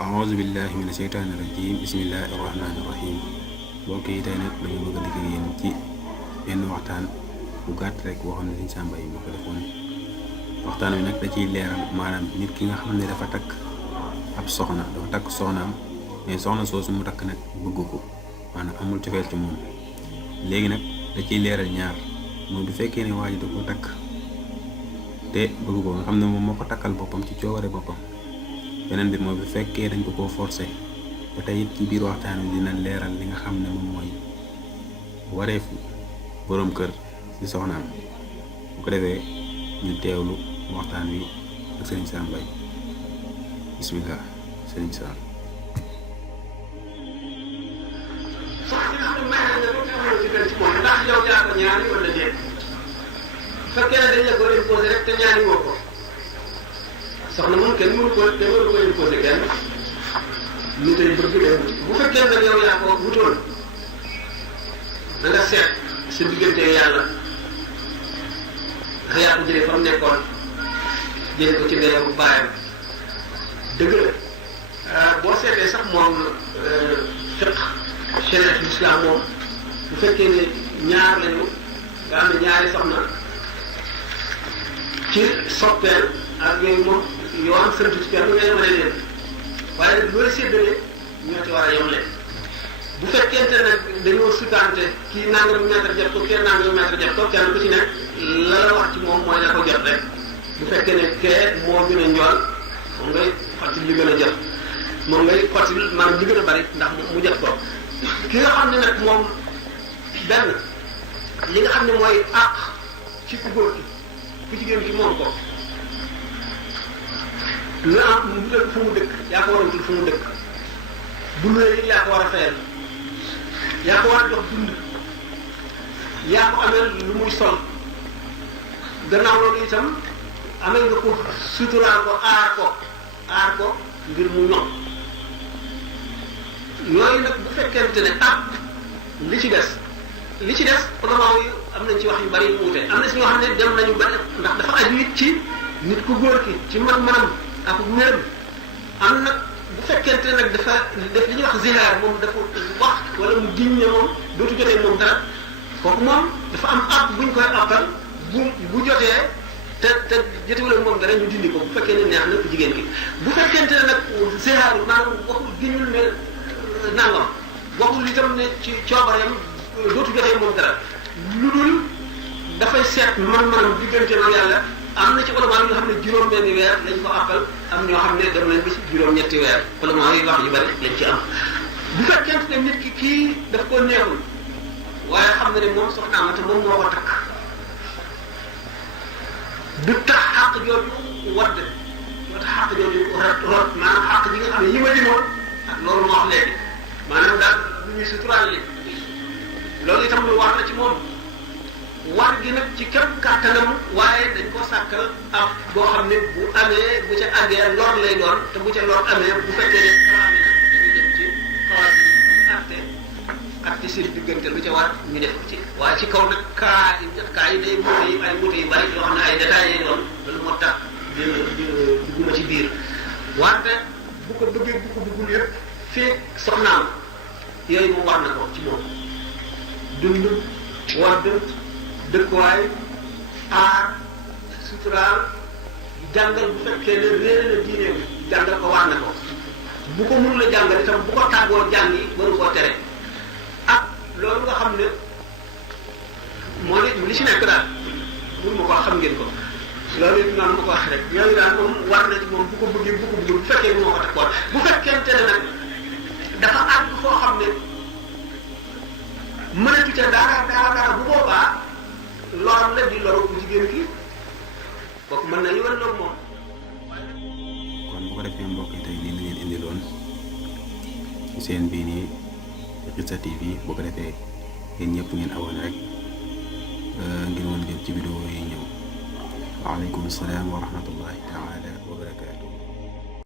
أعوذ بالله من الشيطان الرجيم بسم الله الرحمن الرحيم mbokk yi tey nag dañu bëgg a dikk ak yéen ci benn waxtaan bu gàtt rek boo xam ne Sëñ Sam Mbaye moo ko defoon waxtaan wi nag da ciy leeral maanaam nit ki nga xam ne dafa takk ab soxna dafa takk soxnaam mais soxna soosu mu takk nag bëgg ko maanaam amul cofeel ci moom léegi nag da ciy leeral ñaar moom bu fekkee ne waa ji da ko takk te bëgg ko nga xam ne moom moo ko takkal boppam ci coobare boppam beneen bi mooy bu fekkee dañ ko koo forcé ba tey it ci biir waxtaan wi dina leeral li nga xam ne moom mooy wareefu boroom kër ci soxnaam bu ko defee ñu teewlu waxtaan wi ak Sëriñ Sam Mbaye bismillah Sëriñ Sam. ndax yow yaa ko ñaani wala déet bu fekkee ne dañ la ko imposé rek te ñaani woo ko soxna moom kenn mënu ko imposé kenn ñu tey bëgg de bu fekkee nag yow yaa ko wutoon da nga seet sa diggante yàlla ndax yaa ko jëlee fa mu nekkoon jëlee ko ci ndeyam bu baayam dëgg la boo seetee sax moom fiq shariat l'islam moom bu fekkee ne ñaar lañu nga am ne ñaari soxna ci soppeel ak yooyu moom yoo am sëntu ci kenn ngay mën a leen waaye nag looy séddale ñoo ci war a yemle bu fekkente nag dañoo sutante kii nangam mètre jot ko kenn nangam mètre jot ko kenn ku ci nekk la la wax ci moom mooy la ko jot rek bu fekkee ne kee moo gën a njool moom ngay xotti li gën a jot moom ngay xotti maanaam li gën a bari ndax mu jot ko ki nga xam ne nag moom benn li nga xam ne mooy àq ci ku góor ki ku jigéen ki moom ko lu am mu dëkk fu mu dëkk yaa ko war a wutul fu mu dëkk bu luwee yaa ko war a fayal yaa ko war a jox dund yaa ko amee lu muy sol gannaaw loolu itam amee nga ko suturaal ko aar ko ngir mu ñoŋ yooyu nag bu fekkente ne li ci des ulama yi am nañ ci wax yu bari yu wuute am na si ñoo xam ne dem nañu ba ndax dafa aju it ci nit ku góor ki ci man-manam ak wéram am nag bu fekkente ne nag dafa def li ñuy wax zihaar moom dafa wax wala mu giñ ne moom dootu jotee moom dara kooku moom dafa am àpp buñ koy àppal bu jotee te jotewul ak moom dara ñu dindi ko bu fekkee ne neex na ku jigéen ki bu fekkente ne nag zihaar maanaam waxul giñul ne nangam waxul itam ne ci coobareem dootu jotee moom dara lu dul dafay seet man-manam diggante ak yàlla am na ci ulama yi nga xam ne juróom-benni weer lañ ko àppal am ñoo xam ne dem nañ ba ci juróom-ñetti weer ulama yi wax yu bari lañ ci am bu fekkente ne nit ki kii daf ko neexul waaye xam na ne moom soxnaam te moom moo ko takk du tax xàq jooju wadd du tax xàq jooju rot maanaam xàq ji nga xam ne yi ma limoon ak loolu ma wax léegi maanaam daal lu ñuy suturaal li loolu itam lu war na ci moom war gi nag ci képp kàttanam waaye dañ ko sàkkal ab boo xam ne bu amee bu ca àggee lor lay doon te bu ca lor amee bu fekkee ne xawaami na dañuy dem ci xawaami atte seen diggante lu ca war ñu def ko ci waaye ci kaw nag kaa yi day muute yi ay muute yu bari yoo xam ne ay détails yi doon loolu moo tax dugguma ci biir wante bu ko bëggee bu ko bëggul yëpp fii soxnaam yooyu moom war na ko ci moom dund wadd dëkkuwaay aar suturaal jàngal bu fekkee ne réer na diine jàngal ko war na ko bu ko mënul a jàngal itam bu ko tàggoo jàngi waru koo tere ak loolu nga xam ne moo li ci nekk daal mun ma ko xam ngeen ko loolu it noonu ma ko wax rek yooyu daal moom war na ci moom bu ko bëggee bu ko bëggul bu fekkee moo ko takkoon bu fekkente ne nag dafa àgg foo xam ne mënatu ca dara bu boobaa loram la di loru bu jigéen ki kooku mën na liwal loolu moom. kon bu ko defee mbokk yi tey lii la ngeen indiloon ci seen bii nii Xissa TV bu ko defee yéen ñëpp ngeen abonné rek ngir mën ngeen ci vidéo yi ñëw. waaleykum salaam wa rahmatullahi taala wa barakaatu.